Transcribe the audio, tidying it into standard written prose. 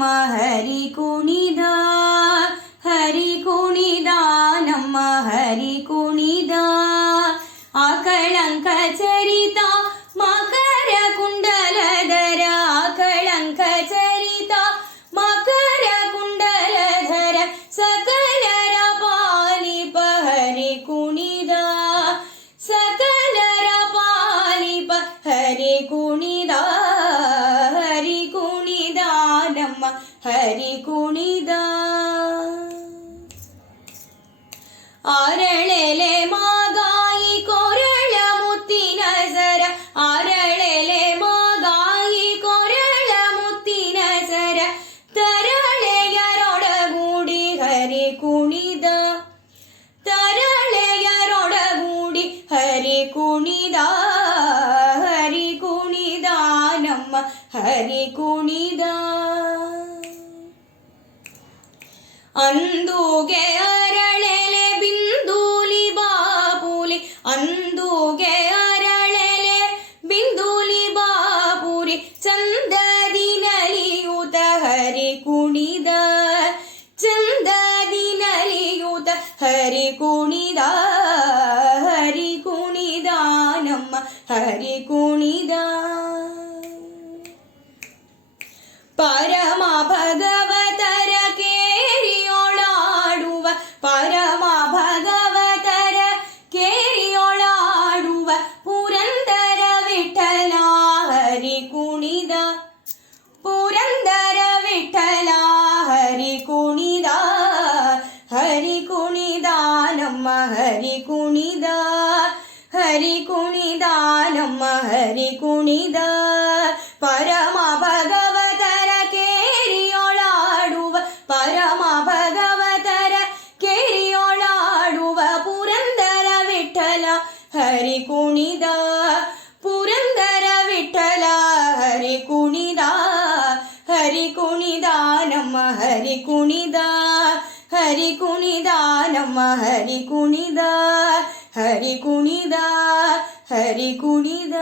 ನಮ್ಮ ಹರಿ ಕುಣಿದ, ಹರಿ ಕುಣಿದ, ನಮ್ಮ ಹರಿ ಕುಣಿದ. ಆಕಳಂಕ ಚರಿತ ಮಕರ ಕುಂಡಲಧರ, ಆಕಳಂಕ ಚರಿತ ಮಕರ ಕುಂಡಲಧರ, ಸಕಲರ ಪಾಲಿಪ ಹರಿ ಕುಣಿದ, ಸಕಲರ ಪಾಲಿಪ ಹರಿ ಕುಣಿದ, ಹರಿ ಕುಣಿದ, ನಮ್ಮ ಹರಿ ಕುಣಿದ. ಆರಳೆಲೆ ಮಾಗಾಯಿ ಕೊರಳ ಮುತ್ತಿನ ಸರ, ಆರಳೆಲೆ ಮಾಗಾಯಿ ಕೊರಳ ಮುತ್ತಿನ ಸರ, ತರಳೆಯರೊಡಗೂಡಿ ಹರಿ ಕುಣಿದ, ತರಳೆಯರೊಡಗೂಡಿ ಹರಿ ಕುಣಿದ, ಹರಿ ಕುಣಿದ, ನಮ್ಮ ಹರಿ ಕುಣಿದ. ಅಂದೂಗೆ ಅರಳೆಲೆ ಬಿಂದೂಲಿ ಬಾಪುಲಿ, ಅಂದೂಗೆ ಅರಳೆಲೆ ಬಿಂದೂಲಿ ಬಾಪುರಿ, ಚಂದದಿ ನಲಿಯೂತ ಹರಿ ಕುಣಿದ, ಚಂದದಿ ನಲಿಯೂತ ಹರಿ ಕುಣಿದ, ಹರಿ ಕುಣಿದ, ನಮ್ಮ ಹರಿ ಕುಣಿದ. ಪರಮ ಭಗವತರ ಕೇರಿಯೊಳಾಡುವ, ಪರಮ ಭಗವತರ ಕೇರಿಯೊಳಾಡುವ, ಪುರಂದರ ವಿಠಲ ಹರಿ ಕುಣಿದ, ಪುರಂದರ ವಿಠಲ ಹರಿ ಕುಣಿದ, ಹರಿ ಕುಣಿದ, ನಮ್ಮ ಹರಿ ಕುಣಿದ, ಹರಿ ಕುಣಿದ, ನಮ್ಮ ಹರಿ ಕುಣಿದ. ಪರಮ ಭಗವತರ ಕೇರಿಯೊಳಾಡುವ, ಪರಮ ಭಗವತರ ಕೇರಿಯೊಳಾಡುವ, ಪುರಂದರ ವಿಠಲ ಹರಿ ಕುಣಿದ, ಪುರಂದರ ವಿಠಲ ಹರಿ ಕುಣಿದ, ಹರಿ ಕುಣಿದ, ನಮ್ಮ ಹರಿ ಕುಣಿದ, ಹರಿ ಕುಣಿದ, ನಮ್ಮ ಹರಿ ಕುಣಿದ, ಹರಿ ಕುಣಿದ, ಹರಿ ಕುಣಿದ.